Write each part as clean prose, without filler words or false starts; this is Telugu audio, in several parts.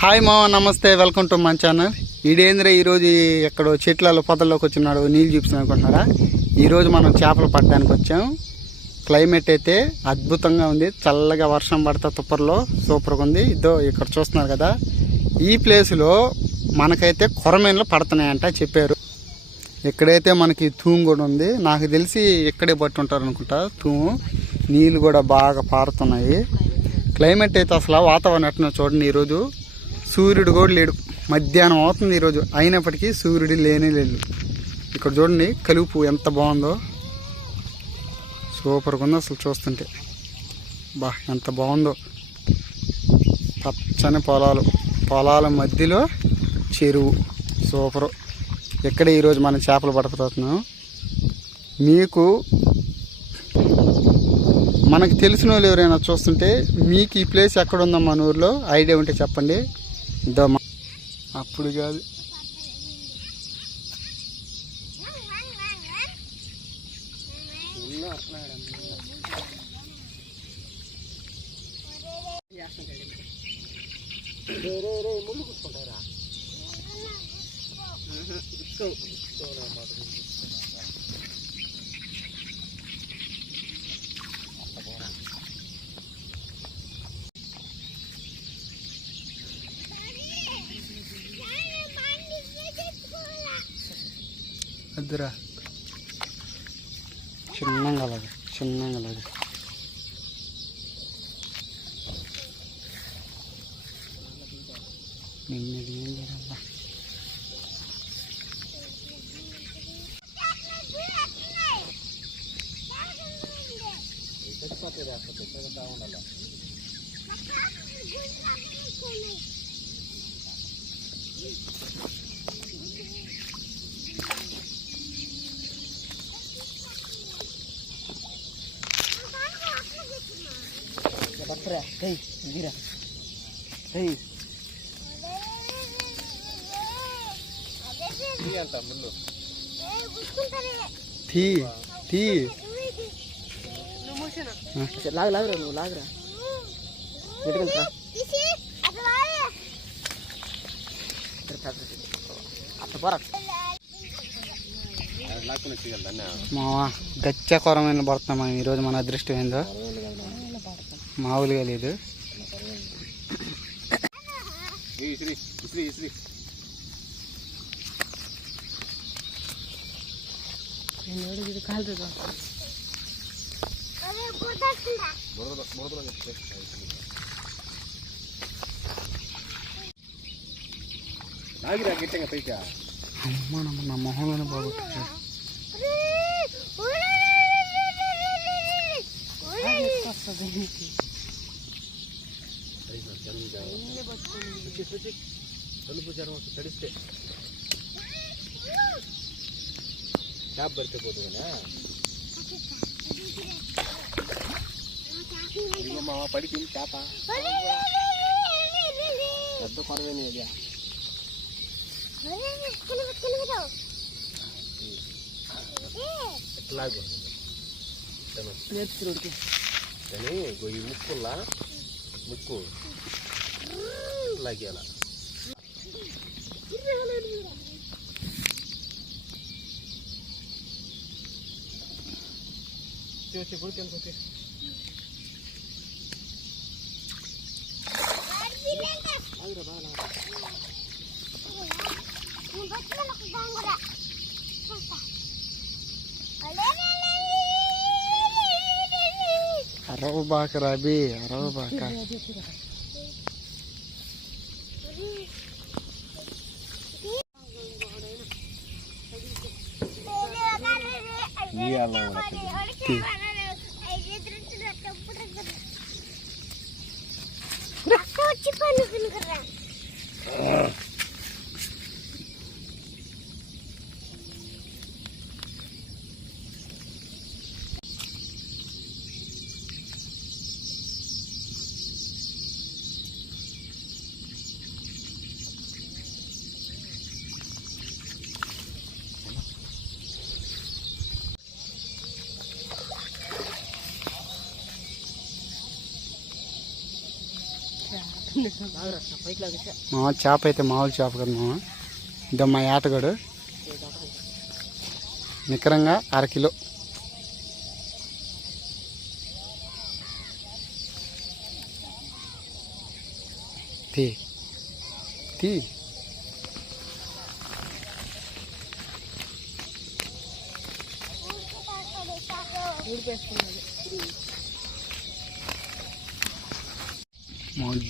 హాయ్ మామ, నమస్తే. వెల్కమ్ టు మన ఛానల్. ఈడేంద్ర ఈరోజు ఎక్కడో చెట్లలో పొదల్లోకి వచ్చినాడు, నీళ్ళు చూపిస్తాను అనుకుంటున్నారా? ఈరోజు మనం చేపలు పట్టడానికి వచ్చాం. క్లైమేట్ అయితే అద్భుతంగా ఉంది, చల్లగా వర్షం పడతా తుప్పర్లో సూపర్గా ఉంది. ఇదో ఇక్కడ చూస్తున్నారు కదా, ఈ ప్లేస్లో మనకైతే కొరమేన్లు పడుతున్నాయంట చెప్పారు. ఇక్కడైతే మనకి తూము కూడా ఉంది, నాకు తెలిసి ఇక్కడే పట్టి ఉంటారు అనుకుంటా తూము. నీళ్ళు కూడా బాగా పారుతున్నాయి. క్లైమేట్ అయితే అసలు వాతావరణం ఎట్లా చూడండి. ఈరోజు సూర్యుడు కూడా లేడు, మధ్యాహ్నం అవుతుంది ఈరోజు, అయినప్పటికీ సూర్యుడు లేనే లేదు. ఇక్కడ చూడండి కలుపు ఎంత బాగుందో, సూపర్గా ఉంది అసలు చూస్తుంటే. బా ఎంత బాగుందో, పచ్చని పొలాల మధ్యలో చెరువు, సూపరు. ఇక్కడే ఈరోజు మనం చేపలు పడుతున్నాం. మనకు తెలిసిన వాళ్ళు ఎవరైనా చూస్తుంటే మీకు ఈ ప్లేస్ ఎక్కడుందో మన ఊర్లో ఐడియా ఉంటే చెప్పండి. ఇదో అప్పుడు కాదు, ముళ్ళు కుట్టుకుంటారా? అద్దురా చిన్నంగా అలాగే నిన్నది లాగరా నువ్వు లాగరా మావా. గచ్చ కొరమైన పడుతున్నాం మనం ఈరోజు. మన అదృష్టం ఏందో మామూలుగా లేదు. అమ్మా నా మొహంలోనే బాగుంటుంది. తడిస్తే చేప పడితే పోతుందా? ఇదిగో మామ పడిపోయింది చేప, పెద్ద కొరవేని అది. ఎట్లాగో కానీ ఈ ముక్కుల్లా ముక్కు లాగేలా ఇప్పుడు తినుకుంటే అరవ బాక రాబి, అరవ బాక. మామ చేప అయితే మామూలు చేప కదా మామ. ఇదో మా ఏటగాడు నికరంగా 1/2 కిలో. తీ తీ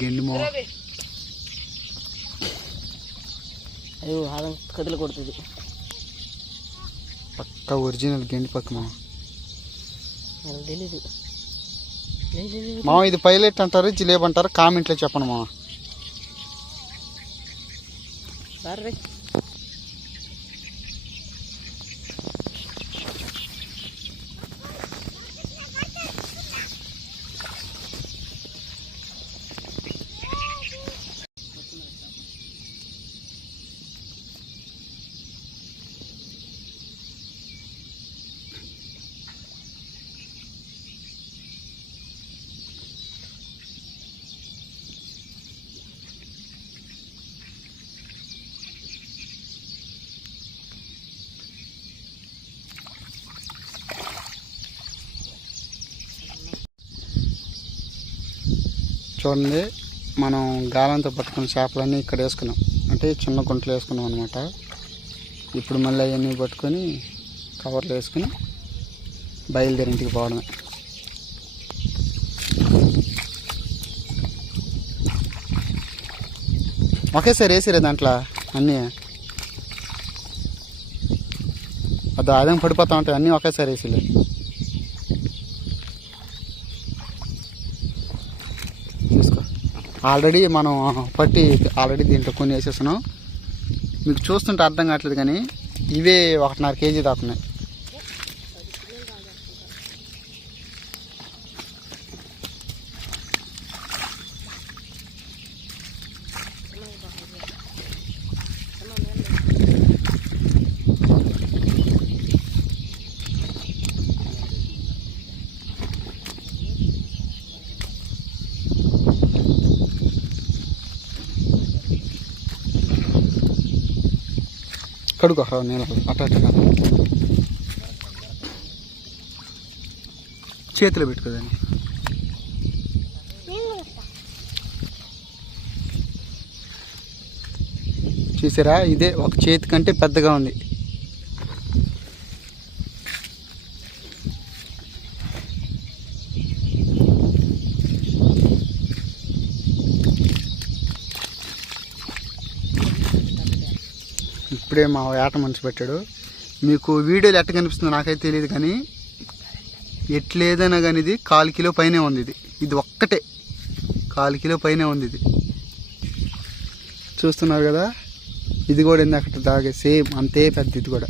గెండి మో అయ్యో హాలం కదిలి కొడుతుంది. పక్క ఒరిజినల్ గెండి పక్క మా తెలీదు మామ. ఇది పైలట్ అంటారు, జిలేబ్ అంటారు, కామెంట్లో చెప్పండి మామ. సరే చూడండి, మనం గాలంతో పట్టుకున్న చేపలన్నీ ఇక్కడ వేసుకున్నాం, అంటే చిన్న గుంటలు వేసుకున్నాం అనమాట. ఇప్పుడు మళ్ళీ అవన్నీ పట్టుకొని కవర్లు వేసుకుని బయలుదేరి ఇంటికి పోవడమే. ఒకేసారి వేసిరే దాంట్లో అన్నీ, అది అదేం పడిపోతా ఉంటాయి, అన్నీ ఒకేసారి వేసిలే. చూసుకో, ఆల్రెడీ మనం పట్టి ఆల్రెడీ దీంట్లో కొన్ని వేసేస్తున్నాం. మీకు చూస్తుంటే అర్థం కావట్లేదు కానీ ఇవే 1.5 కేజీ దాకా ఉన్నాయి. కడుకో నీళ్ళ అట్ట చేతిలో పెట్టుకోదండి. చూసారా, ఇదే ఒక చేతి కంటే పెద్దగా ఉంది. ఇప్పుడే మా ఏట మనిషి పెట్టాడు. మీకు వీడియోలు ఎట్ట కనిపిస్తుందో నాకైతే తెలియదు కానీ ఎట్లేదైనా కానీ ఇది 1/4 కిలో పైనే ఉంది. ఇది ఒక్కటే 1/4 కిలో పైనే ఉంది. ఇది చూస్తున్నారు కదా, ఇది కూడా ఇందాక దాగే సేమ్ అంతే పెద్ద. ఇది కూడా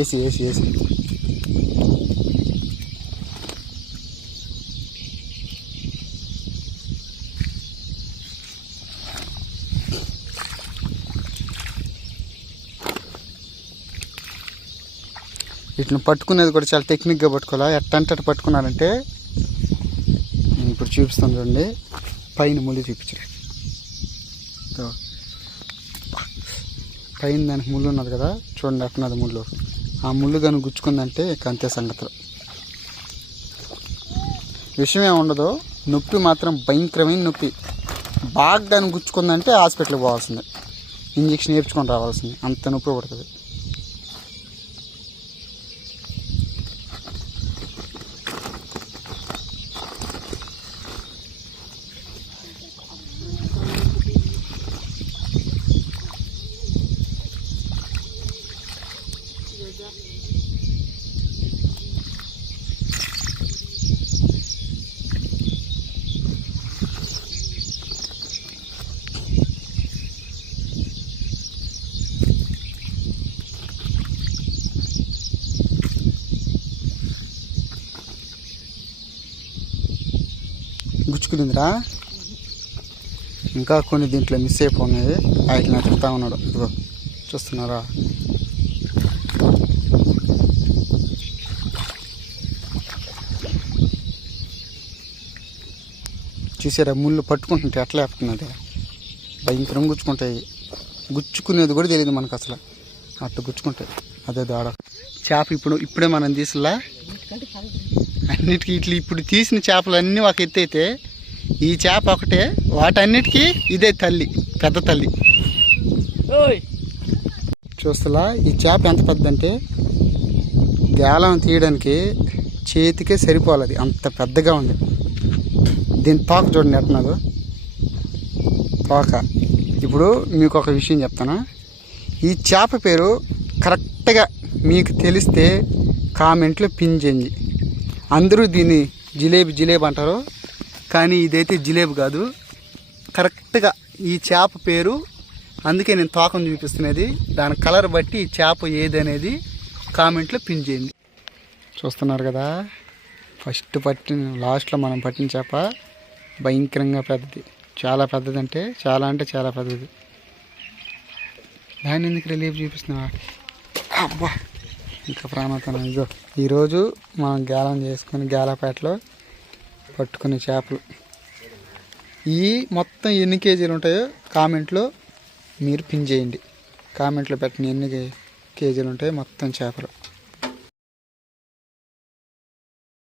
ఏసీ వీటిని పట్టుకునేది కూడా చాలా టెక్నిక్గా పట్టుకోవాలి. ఎట్టంటే పట్టుకున్నారంటే నేను ఇప్పుడు చూపిస్తాను చూడండి. పైన ముళ్ళు చూపించరు, పైన దానికి ముళ్ళు ఉన్నది కదా, చూడండి ఎట్టున్నది ముళ్ళు. ఆ ముళ్ళు కానీ గుచ్చుకుందంటే అంతే సంగతులు. విషయం ఏమి ఉండదు, నొప్పి మాత్రం భయంకరమైన నొప్పి. బాగా దాన్ని గుచ్చుకుందంటే హాస్పిటల్కి పోవాల్సిందే, ఇంజక్షన్ వేయించుకొని రావాల్సింది, అంత నొప్పి పడుతుంది. గుచ్చుకునిందిరా. ఇంకా కొన్ని దీంట్లో మిస్ అయిపోయినాయి. వాటిని అతుకుతా ఉన్నాడు. ఇదిగో చూస్తున్నారా. చూసారా ముళ్ళు పట్టుకుంటుంటే ఎట్లా వేస్తున్నది. భయంకరంగా గుచ్చుకుంటాయి. గుచ్చుకునేది కూడా తెలియదు మనకు అసలు. అట్టు గుచ్చుకుంటాయి. అదే దాడ చేప. ఇప్పుడే మనం తీసిలా అన్నిటికీ ఇట్లా ఇప్పుడు తీసిన చేపలు అన్నీ ఒక ఎత్తు అయితే ఈ చేప ఒకటే వాటన్నిటికీ ఇదే తల్లి, పెద్ద తల్లి. చూస్తలా ఈ చేప ఎంత పెద్దంటే గేలం తీయడానికి చేతికే సరిపోవాలి, అంత పెద్దగా ఉంది. దీని తోక చూడండి ఎట్టున్నదో తోక. ఇప్పుడు మీకు ఒక విషయం చెప్తాను. ఈ చేప పేరు కరెక్ట్గా మీకు తెలిస్తే కామెంట్లో పిన్ చేయండి. అందరూ దీన్ని జిలేబీ అంటారు, కానీ ఇదైతే జిలేబీ కాదు. కరెక్ట్గా ఈ చేప పేరు, అందుకే నేను తోకను చూపిస్తున్నది. దాని కలర్ బట్టి ఈ చేప ఏది అనేది కామెంట్లో పిన్ చేయండి. చూస్తున్నారు కదా, ఫస్ట్ లాస్ట్లో మనం పట్టిన చేప భయంకరంగా పెద్దది. చాలా పెద్దది అంటే చాలా పెద్దది. దాన్ని ఎందుకు రిలీఫ్ చూపిస్తున్నా. అబ్బా ఇంకా ప్రాణాతనం. ఇగో ఈరోజు మనం గేలం చేసుకుని గేలపేటలో పట్టుకునే చేపలు ఈ మొత్తం ఎన్ని కేజీలు ఉంటాయో కామెంట్లో మీరు పిన్ చేయండి. కామెంట్లో పెట్టిన ఎన్ని కేజీలు ఉంటాయో మొత్తం చేపలు.